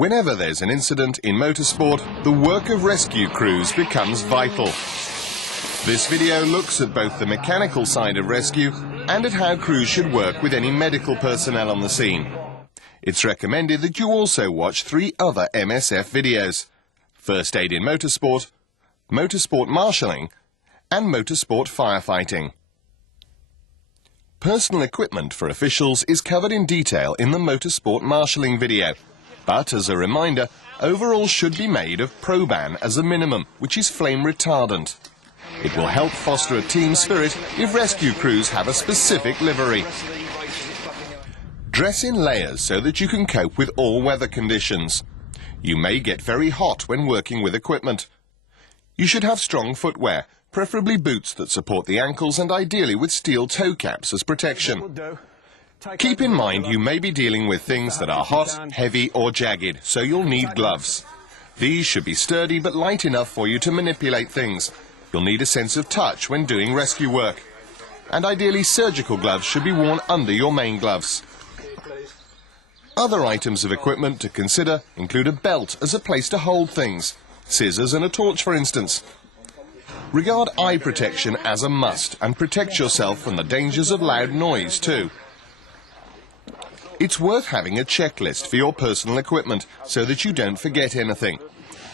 Whenever there's an incident in motorsport, the work of rescue crews becomes vital. This video looks at both the mechanical side of rescue and at how crews should work with any medical personnel on the scene. It's recommended that you also watch 3 other MSF videos: First Aid in Motorsport, Motorsport Marshalling, and Motorsport Firefighting. Personal equipment for officials is covered in detail in the Motorsport Marshalling video. But as a reminder, overalls should be made of Proban as a minimum, which is flame retardant. It will help foster a team spirit if rescue crews have a specific livery. Dress in layers so that you can cope with all weather conditions. You may get very hot when working with equipment. You should have strong footwear, preferably boots that support the ankles and ideally with steel toe caps as protection. Keep in mind you may be dealing with things that are hot, heavy or jagged, so you'll need gloves. These should be sturdy but light enough for you to manipulate things. You'll need a sense of touch when doing rescue work. And ideally surgical gloves should be worn under your main gloves. Other items of equipment to consider include a belt as a place to hold things, scissors and a torch for instance. Regard eye protection as a must and protect yourself from the dangers of loud noise too. It's worth having a checklist for your personal equipment so that you don't forget anything.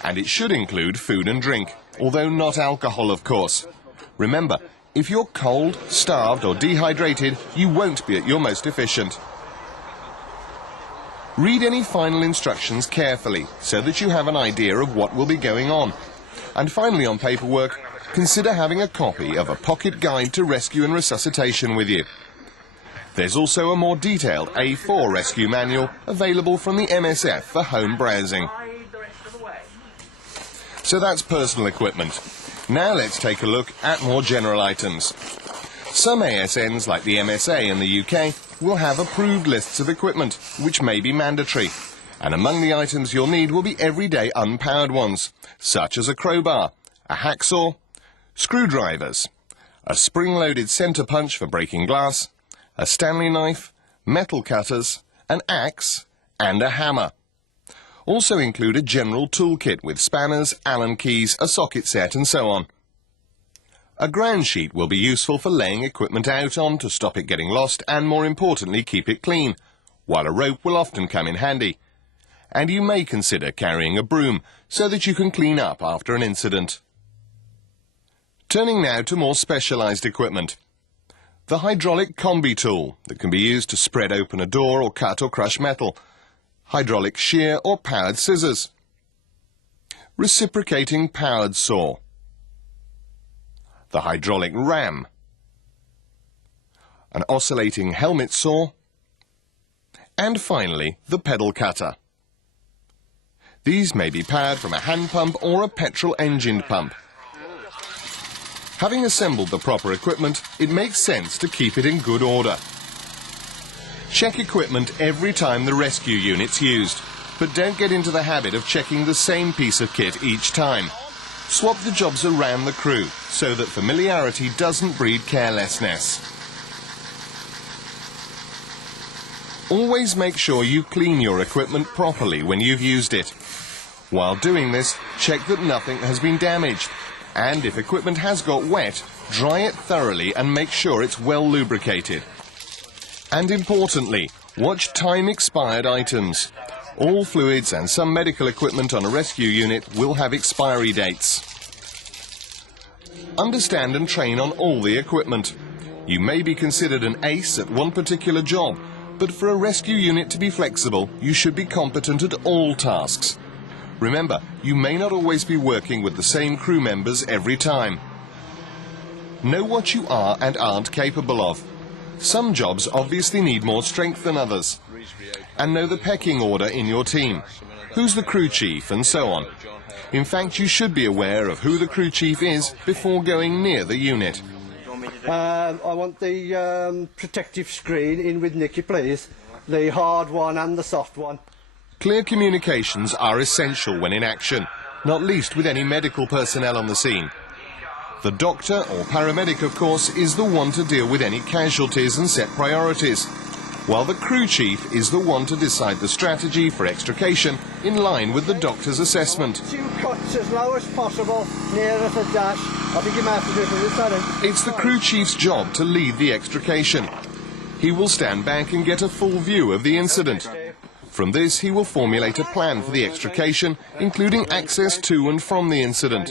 And it should include food and drink, although not alcohol of course. Remember, if you're cold, starved or dehydrated, you won't be at your most efficient. Read any final instructions carefully so that you have an idea of what will be going on. And finally on paperwork, consider having a copy of a pocket guide to rescue and resuscitation with you. There's also a more detailed A4 rescue manual available from the MSF for home browsing. So that's personal equipment. Now let's take a look at more general items. Some ASNs like the MSA in the UK will have approved lists of equipment, which may be mandatory. And among the items you'll need will be everyday unpowered ones, such as a crowbar, a hacksaw, screwdrivers, a spring-loaded centre punch for breaking glass, a Stanley knife, metal cutters, an axe and a hammer. Also include a general toolkit with spanners, Allen keys, a socket set and so on. A ground sheet will be useful for laying equipment out on to stop it getting lost and more importantly keep it clean, while a rope will often come in handy. And you may consider carrying a broom so that you can clean up after an incident. Turning now to more specialised equipment. The hydraulic combi tool that can be used to spread open a door or cut or crush metal. Hydraulic shear or powered scissors. Reciprocating powered saw. The hydraulic ram. An oscillating helmet saw. And finally, the pedal cutter. These may be powered from a hand pump or a petrol-engined pump. Having assembled the proper equipment, it makes sense to keep it in good order. Check equipment every time the rescue unit's used, but don't get into the habit of checking the same piece of kit each time. Swap the jobs around the crew so that familiarity doesn't breed carelessness. Always make sure you clean your equipment properly when you've used it. While doing this, check that nothing has been damaged. And if equipment has got wet, dry it thoroughly and make sure it's well lubricated. And importantly, watch time-expired items. All fluids and some medical equipment on a rescue unit will have expiry dates. Understand and train on all the equipment. You may be considered an ace at one particular job, but for a rescue unit to be flexible, you should be competent at all tasks. Remember, you may not always be working with the same crew members every time. Know what you are and aren't capable of. Some jobs obviously need more strength than others. And know the pecking order in your team. Who's the crew chief and so on. In fact, you should be aware of who the crew chief is before going near the unit. I want the protective screen in with Nicky, please. The hard one and the soft one. Clear communications are essential when in action, not least with any medical personnel on the scene. The doctor or paramedic, of course, is the one to deal with any casualties and set priorities. while the crew chief is the one to decide the strategy for extrication in line with the doctor's assessment. 2 cuts as low as possible, nearer the dash. I think you might have to do it from this side. It's the crew chief's job to lead the extrication. He will stand back and get a full view of the incident. From this, he will formulate a plan for the extrication, including access to and from the incident.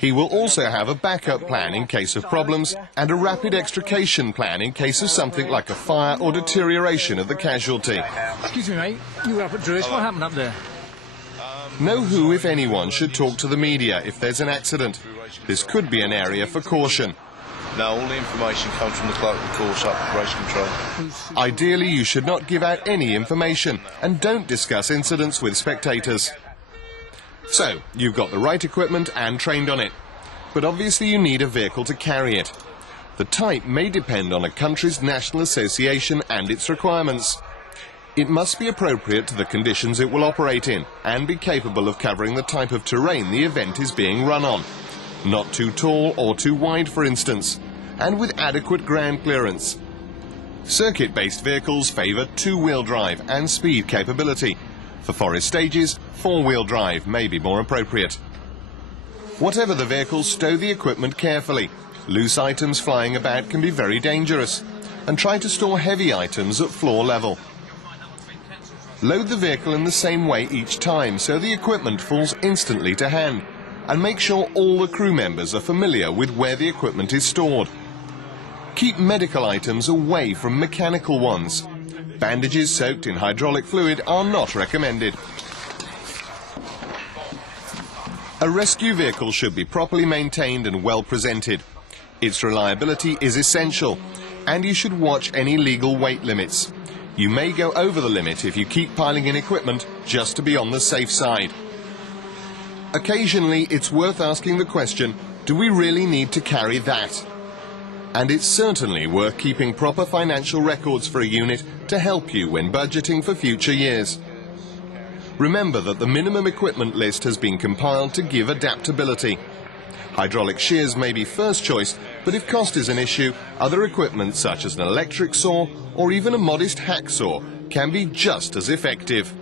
He will also have a backup plan in case of problems and a rapid extrication plan in case of something like a fire or deterioration of the casualty. Excuse me, mate. You were up at Druids. What happened up there? Know who, if anyone, should talk to the media if there's an accident. This could be an area for caution. No, all the information comes from the clerk of the course up at race control. Ideally, you should not give out any information and don't discuss incidents with spectators. So, you've got the right equipment and trained on it. But obviously you need a vehicle to carry it. The type may depend on a country's national association and its requirements. It must be appropriate to the conditions it will operate in and be capable of covering the type of terrain the event is being run on. Not too tall or too wide, for instance, and with adequate ground clearance. Circuit-based vehicles favour 2-wheel drive and speed capability. For forest stages, 4-wheel drive may be more appropriate. Whatever the vehicle, stow the equipment carefully. Loose items flying about can be very dangerous. And try to store heavy items at floor level. Load the vehicle in the same way each time so the equipment falls instantly to hand. And make sure all the crew members are familiar with where the equipment is stored. Keep medical items away from mechanical ones. Bandages soaked in hydraulic fluid are not recommended. A rescue vehicle should be properly maintained and well presented. Its reliability is essential, and you should watch any legal weight limits. You may go over the limit if you keep piling in equipment just to be on the safe side. Occasionally, it's worth asking the question, do we really need to carry that? And it's certainly worth keeping proper financial records for a unit to help you when budgeting for future years. Remember that the minimum equipment list has been compiled to give adaptability. Hydraulic shears may be first choice, but if cost is an issue, other equipment such as an electric saw or even a modest hacksaw can be just as effective.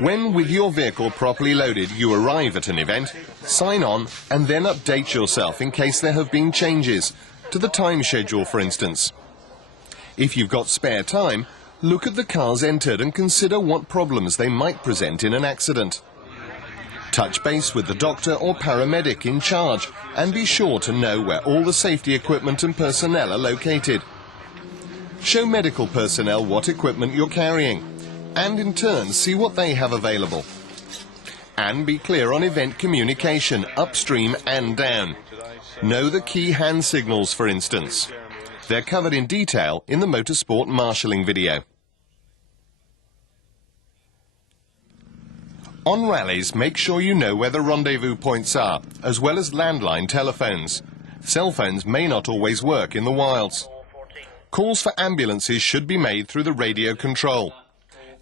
When, with your vehicle properly loaded, you arrive at an event, sign on and then update yourself in case there have been changes, to the time schedule for instance. If you've got spare time, look at the cars entered and consider what problems they might present in an accident. Touch base with the doctor or paramedic in charge and be sure to know where all the safety equipment and personnel are located. Show medical personnel what equipment you're carrying, and in turn see what they have available. And be clear on event communication, upstream and down. Know the key hand signals, for instance. They're covered in detail in the Motorsport marshalling video. On rallies, make sure you know where the rendezvous points are, as well as landline telephones. Cell phones may not always work in the wilds. Calls for ambulances should be made through the radio control.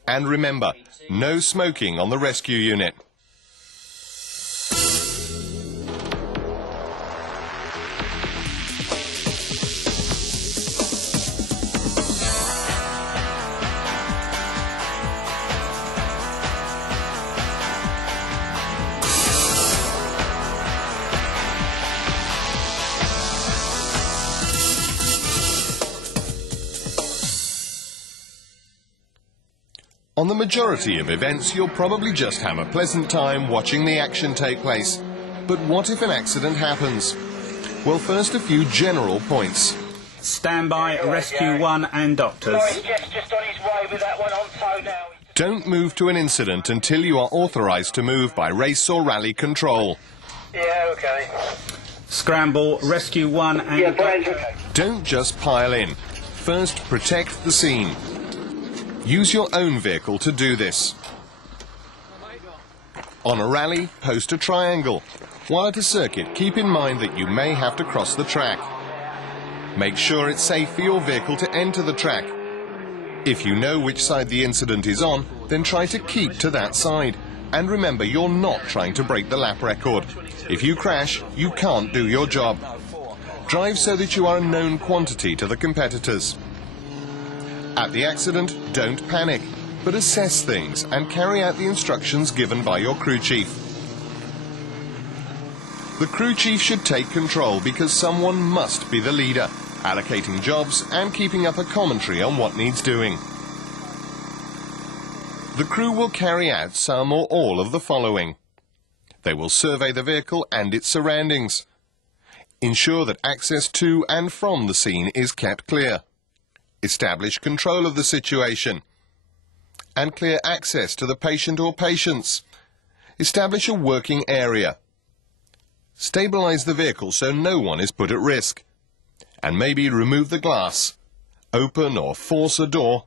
And remember, no smoking on the rescue unit. On the majority of events, you'll probably just have a pleasant time watching the action take place. But what if an accident happens? Well, first a few general points. Stand by, Rescue 1 and doctors. Sorry, just on his way with that one on tow now. Don't move to an incident until you are authorised to move by race or rally control. Yeah, okay. Scramble, Rescue 1 and doctors. Don't just pile in. First, protect the scene. Use your own vehicle to do this. On a rally, post a triangle. While at a circuit, keep in mind that you may have to cross the track. Make sure it's safe for your vehicle to enter the track. If you know which side the incident is on, then try to keep to that side. And remember, you're not trying to break the lap record. If you crash, you can't do your job. Drive so that you are a known quantity to the competitors. At the accident, don't panic, but assess things and carry out the instructions given by your crew chief. The crew chief should take control because someone must be the leader, allocating jobs and keeping up a commentary on what needs doing. The crew will carry out some or all of the following. They will survey the vehicle and its surroundings. Ensure that access to and from the scene is kept clear. Establish control of the situation. And clear access to the patient or patients. Establish a working area. Stabilize the vehicle so no one is put at risk. And maybe remove the glass. Open or force a door.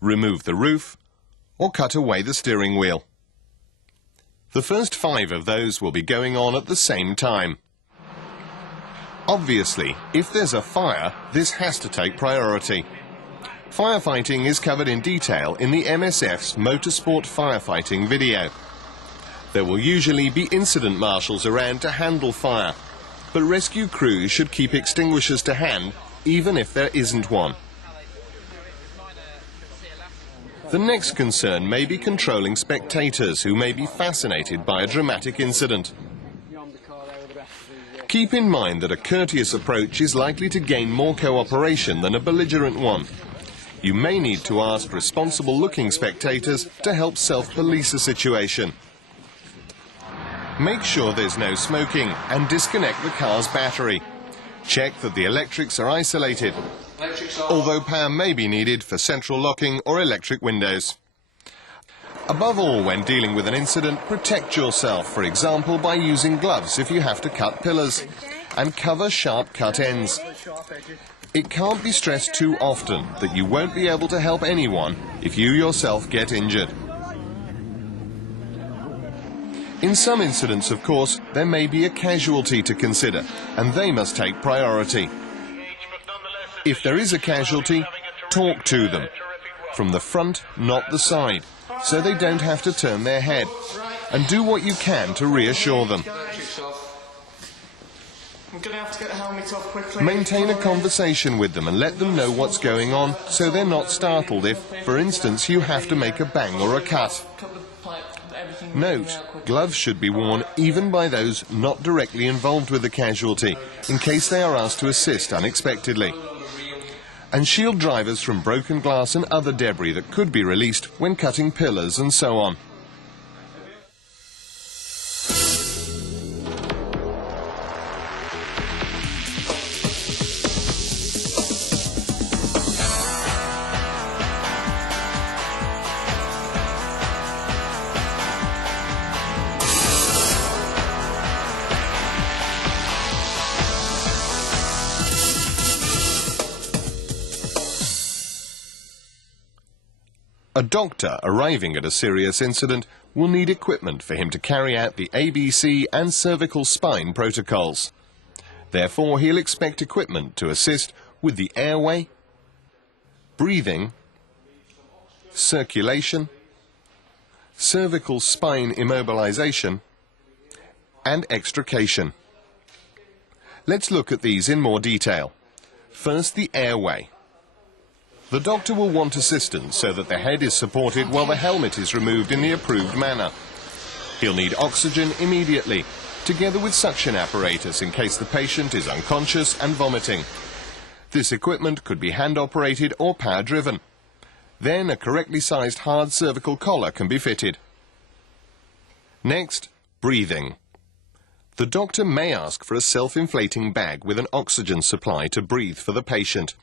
Remove the roof. Or cut away the steering wheel. The first 5 of those will be going on at the same time. Obviously, if there's a fire, this has to take priority. Firefighting is covered in detail in the MSF's Motorsport firefighting video. There will usually be incident marshals around to handle fire, but rescue crews should keep extinguishers to hand even if there isn't one. The next concern may be controlling spectators who may be fascinated by a dramatic incident. Keep in mind that a courteous approach is likely to gain more cooperation than a belligerent one. You may need to ask responsible-looking spectators to help self-police a situation. Make sure there's no smoking and disconnect the car's battery. Check that the electrics are isolated, although power may be needed for central locking or electric windows. Above all, when dealing with an incident, protect yourself, for example, by using gloves if you have to cut pillars, and cover sharp cut ends. It can't be stressed too often that you won't be able to help anyone if you yourself get injured. In some incidents, of course, there may be a casualty to consider, and they must take priority. If there is a casualty, talk to them. From the front, not the side, so they don't have to turn their head. And do what you can to reassure them. I'm going to have to get the helmet off quickly. Maintain a conversation with them and let them know what's going on so they're not startled if, for instance, you have to make a bang or a cut. Note, gloves should be worn even by those not directly involved with the casualty, in case they are asked to assist unexpectedly. And shield drivers from broken glass and other debris that could be released when cutting pillars and so on. A doctor arriving at a serious incident will need equipment for him to carry out the ABC and cervical spine protocols. Therefore, he'll expect equipment to assist with the airway, breathing, circulation, cervical spine immobilization, and extrication. Let's look at these in more detail. First, the airway. The doctor will want assistance so that the head is supported while the helmet is removed in the approved manner. He'll need oxygen immediately, together with suction apparatus in case the patient is unconscious and vomiting. This equipment could be hand-operated or power-driven. Then a correctly sized hard cervical collar can be fitted. Next, breathing. The doctor may ask for a self-inflating bag with an oxygen supply to breathe for the patient.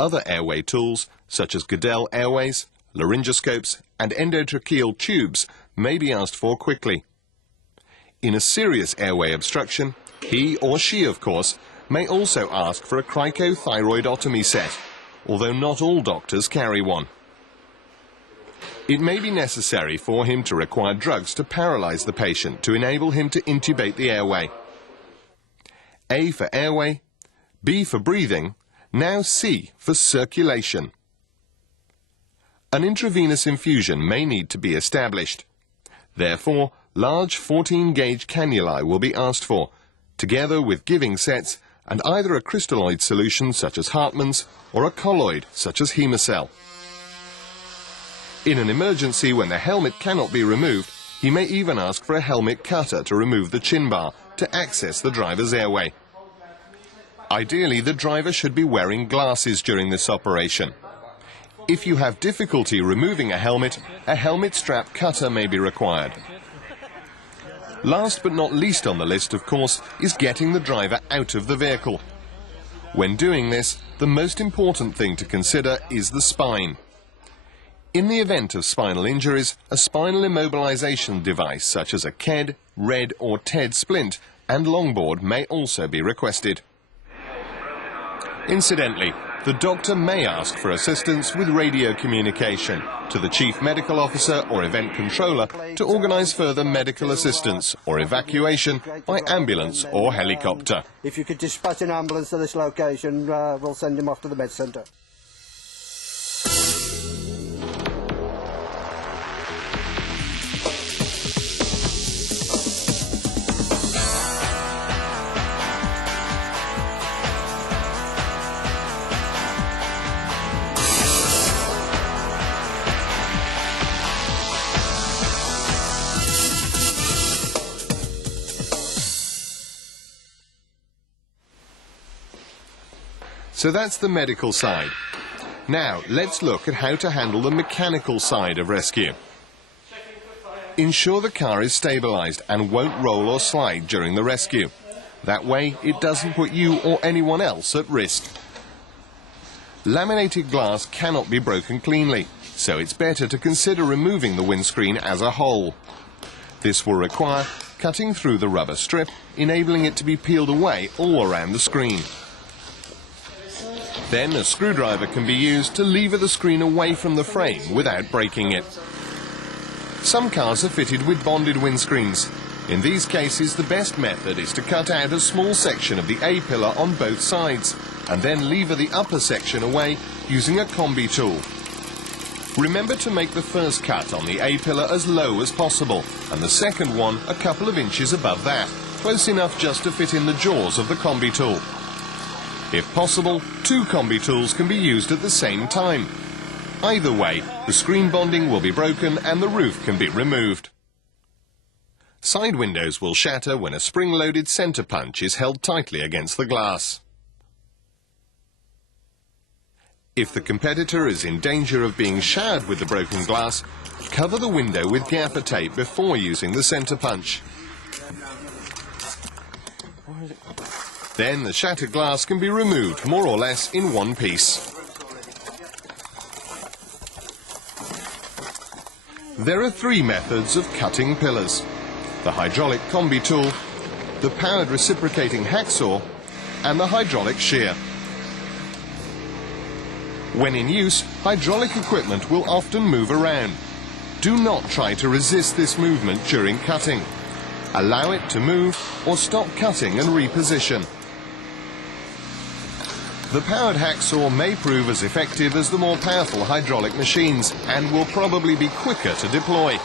Other airway tools, such as Goodell airways, laryngoscopes, and endotracheal tubes, may be asked for quickly. In a serious airway obstruction, he or she, of course, may also ask for a cricothyroidotomy set, although not all doctors carry one. It may be necessary for him to require drugs to paralyze the patient to enable him to intubate the airway. A for airway, B for breathing, now C for circulation. An intravenous infusion may need to be established. Therefore, large 14-gauge cannulae will be asked for, together with giving sets and either a crystalloid solution such as Hartmann's or a colloid such as Hemocell. In an emergency when the helmet cannot be removed, he may even ask for a helmet cutter to remove the chin bar to access the driver's airway. Ideally, the driver should be wearing glasses during this operation. If you have difficulty removing a helmet strap cutter may be required. Last but not least on the list, of course, is getting the driver out of the vehicle. When doing this, the most important thing to consider is the spine. In the event of spinal injuries, a spinal immobilization device such as a KED, RED or TED splint and longboard may also be requested. Incidentally, the doctor may ask for assistance with radio communication to the Chief Medical Officer or Event Controller to organise further medical assistance or evacuation by ambulance or helicopter. If you could dispatch an ambulance to this location, we'll send him off to the med centre. So that's the medical side. Now, let's look at how to handle the mechanical side of rescue. Ensure the car is stabilised and won't roll or slide during the rescue. That way, it doesn't put you or anyone else at risk. Laminated glass cannot be broken cleanly, so it's better to consider removing the windscreen as a whole. This will require cutting through the rubber strip, enabling it to be peeled away all around the screen. Then a screwdriver can be used to lever the screen away from the frame without breaking it. Some cars are fitted with bonded windscreens. In these cases, the best method is to cut out a small section of the A-pillar on both sides and then lever the upper section away using a combi tool. Remember to make the first cut on the A-pillar as low as possible and the second one a couple of inches above that, close enough just to fit in the jaws of the combi tool. If possible, 2 combi tools can be used at the same time. Either way, the screen bonding will be broken and the roof can be removed. Side windows will shatter when a spring-loaded centre punch is held tightly against the glass. If the competitor is in danger of being showered with the broken glass, cover the window with gaffer tape before using the centre punch. Then the shattered glass can be removed more or less in one piece. There are 3 methods of cutting pillars: the hydraulic combi tool, the powered reciprocating hacksaw, and the hydraulic shear. When in use, hydraulic equipment will often move around. Do not try to resist this movement during cutting. Allow it to move or stop cutting and reposition. The powered hacksaw may prove as effective as the more powerful hydraulic machines and will probably be quicker to deploy.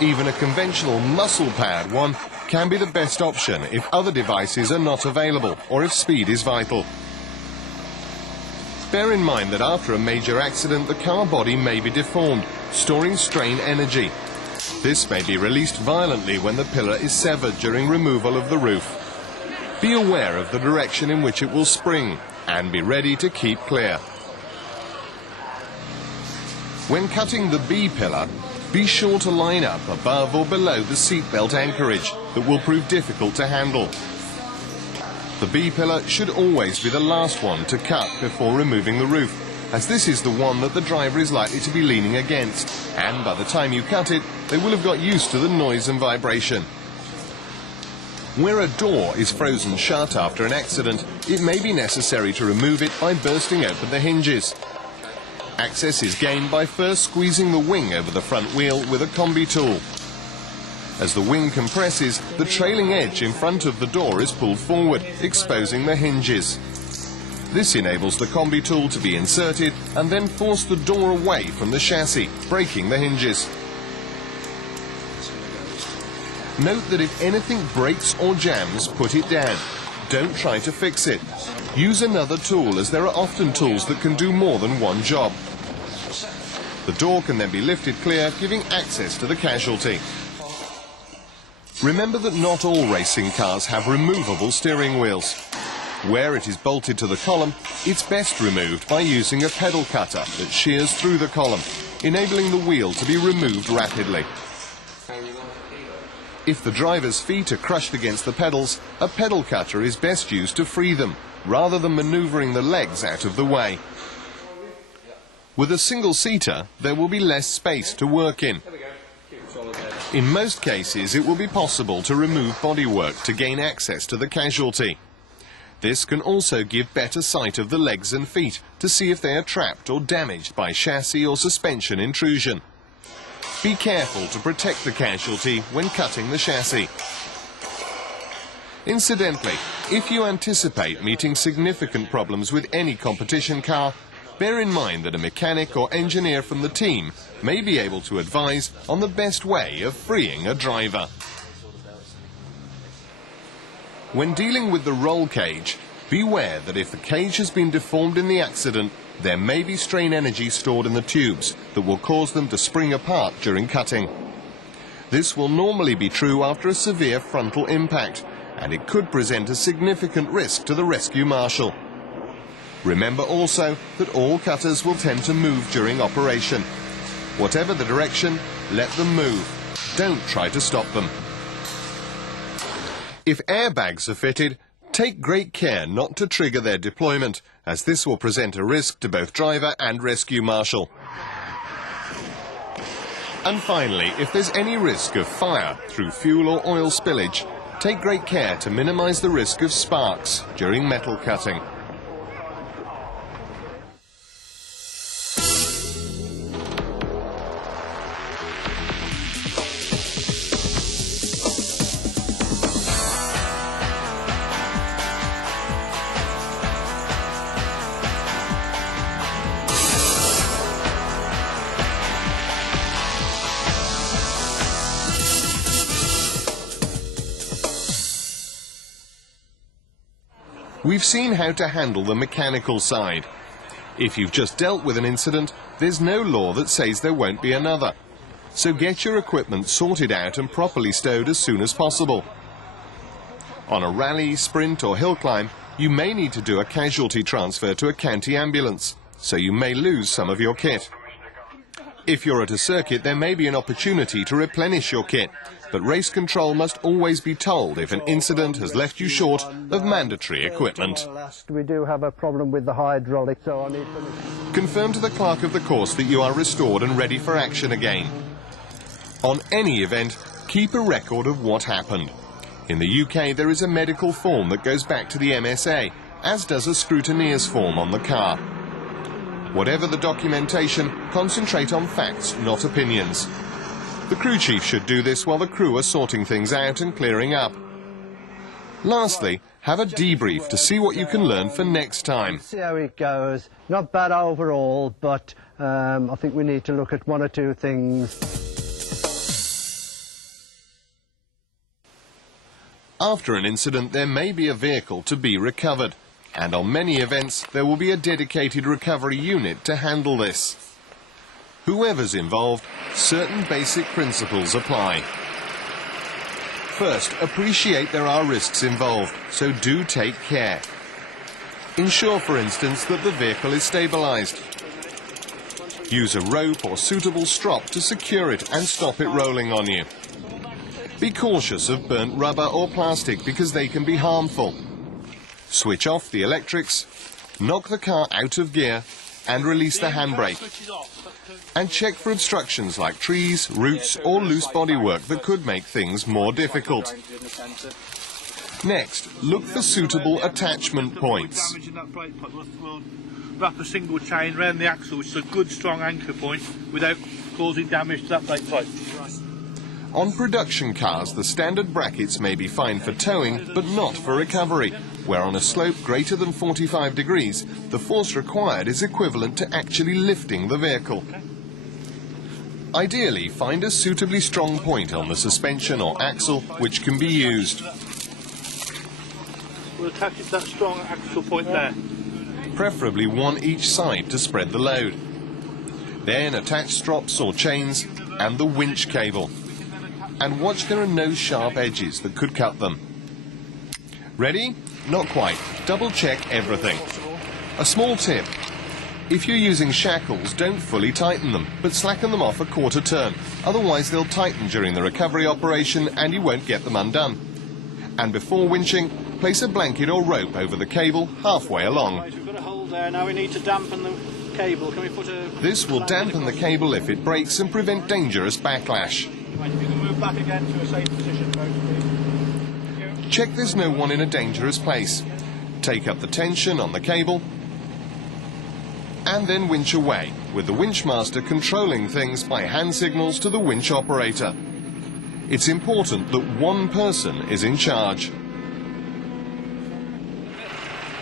Even a conventional muscle-powered one can be the best option if other devices are not available or if speed is vital. Bear in mind that after a major accident, the car body may be deformed, storing strain energy. This may be released violently when the pillar is severed during removal of the roof. Be aware of the direction in which it will spring and be ready to keep clear. When cutting the B pillar, be sure to line up above or below the seatbelt anchorage that will prove difficult to handle. The B pillar should always be the last one to cut before removing the roof, as this is the one that the driver is likely to be leaning against, and by the time you cut it, they will have got used to the noise and vibration. Where a door is frozen shut after an accident, it may be necessary to remove it by bursting open the hinges. Access is gained by first squeezing the wing over the front wheel with a combi tool. As the wing compresses, the trailing edge in front of the door is pulled forward, exposing the hinges. This enables the combi tool to be inserted and then force the door away from the chassis, breaking the hinges. Note that if anything breaks or jams, put it down. Don't try to fix it. Use another tool, as there are often tools that can do more than one job. The door can then be lifted clear, giving access to the casualty. Remember that not all racing cars have removable steering wheels. Where it is bolted to the column, it's best removed by using a pedal cutter that shears through the column, enabling the wheel to be removed rapidly. If the driver's feet are crushed against the pedals, a pedal cutter is best used to free them, rather than manoeuvring the legs out of the way. With a single-seater, there will be less space to work in. In most cases, it will be possible to remove bodywork to gain access to the casualty. This can also give better sight of the legs and feet to see if they are trapped or damaged by chassis or suspension intrusion. Be careful to protect the casualty when cutting the chassis. Incidentally, if you anticipate meeting significant problems with any competition car, bear in mind that a mechanic or engineer from the team may be able to advise on the best way of freeing a driver. When dealing with the roll cage, beware that if the cage has been deformed in the accident, there may be strain energy stored in the tubes that will cause them to spring apart during cutting. This will normally be true after a severe frontal impact, and it could present a significant risk to the rescue marshal. Remember also that all cutters will tend to move during operation. Whatever the direction, let them move. Don't try to stop them. If airbags are fitted, take great care not to trigger their deployment, as this will present a risk to both driver and rescue marshal. And finally, if there's any risk of fire through fuel or oil spillage, take great care to minimize the risk of sparks during metal cutting. We've seen how to handle the mechanical side. If you've just dealt with an incident, there's no law that says there won't be another. So get your equipment sorted out and properly stowed as soon as possible. On a rally, sprint or hill climb, you may need to do a casualty transfer to a county ambulance, so you may lose some of your kit. If you're at a circuit, there may be an opportunity to replenish your kit, but race control must always be told if an incident has left you short of mandatory equipment. We do have a problem with the hydraulic, so I need to... Confirm to the clerk of the course that you are restored and ready for action again. On any event, keep a record of what happened. In the UK, there is a medical form that goes back to the MSA, as does a scrutineer's form on the car. Whatever the documentation, concentrate on facts, not opinions. The crew chief should do this while the crew are sorting things out and clearing up. Lastly, have a debrief to see what you can learn for next time. See how it goes. Not bad overall, but I think we need to look at one or two things. After an incident, there may be a vehicle to be recovered, and on many events there will be a dedicated recovery unit to handle this. Whoever's involved, certain basic principles apply. First, appreciate there are risks involved, so do take care. Ensure, for instance, that the vehicle is stabilized. Use a rope or suitable strop to secure it and stop it rolling on you. Be cautious of burnt rubber or plastic because they can be harmful. Switch off the electrics, knock the car out of gear, and release the handbrake. And check for obstructions like trees, roots, or loose bodywork that could make things more difficult. Next, look for suitable attachment points. wrap a single chain around the axle, which is a good strong anchor point, without causing damage to that brake pipe. On production cars, the standard brackets may be fine for towing, but not for recovery, where on a slope greater than 45 degrees, the force required is equivalent to actually lifting the vehicle. Ideally, find a suitably strong point on the suspension or axle which can be used. We'll attach it to that strong axle point there. Preferably one each side to spread the load. Then attach strops or chains and the winch cable. And watch there are no sharp edges that could cut them. Ready? Not quite. Double check everything. A small tip. If you're using shackles, don't fully tighten them, but slacken them off a quarter turn. Otherwise they'll tighten during the recovery operation and you won't get them undone. And before winching, place a blanket or rope over the cable halfway along. Right, we've got a hole there. Now we need to dampen the cable. Can we put a... This will dampen the cable if it breaks and prevent dangerous backlash. Right, if you can move back again to a safe position, both please. Check there's no one in a dangerous place. Take up the tension on the cable and then winch away, with the winch master controlling things by hand signals to the winch operator. It's important that one person is in charge.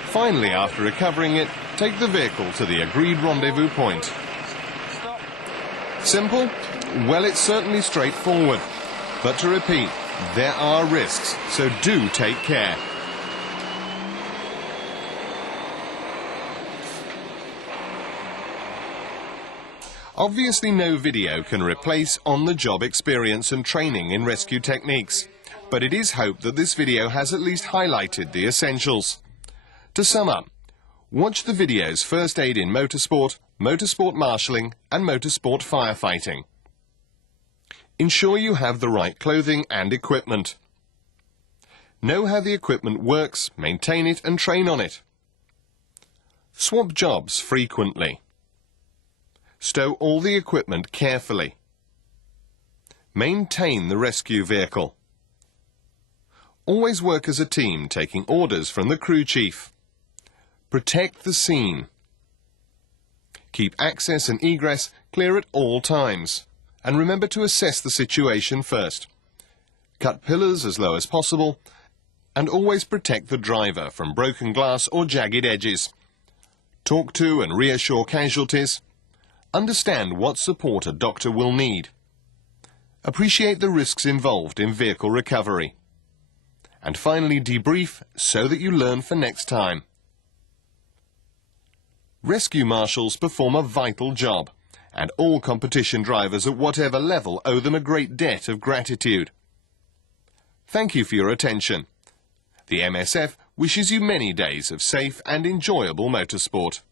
Finally, after recovering it, take the vehicle to the agreed rendezvous point. Simple? Well, it's certainly straightforward. But to repeat, there are risks, so do take care. Obviously, no video can replace on-the-job experience and training in rescue techniques, but it is hoped that this video has at least highlighted the essentials. To sum up, watch the videos First Aid in Motorsport, Motorsport Marshalling and Motorsport Firefighting. Ensure you have the right clothing and equipment. Know how the equipment works, maintain it and train on it. Swap jobs frequently. Stow all the equipment carefully. Maintain the rescue vehicle. Always work as a team, taking orders from the crew chief. Protect the scene. Keep access and egress clear at all times. And remember to assess the situation first. Cut pillars as low as possible. And always protect the driver from broken glass or jagged edges. Talk to and reassure casualties. Understand what support a doctor will need. Appreciate the risks involved in vehicle recovery. And finally, debrief so that you learn for next time. Rescue marshals perform a vital job, and all competition drivers at whatever level owe them a great debt of gratitude. Thank you for your attention. The MSF wishes you many days of safe and enjoyable motorsport.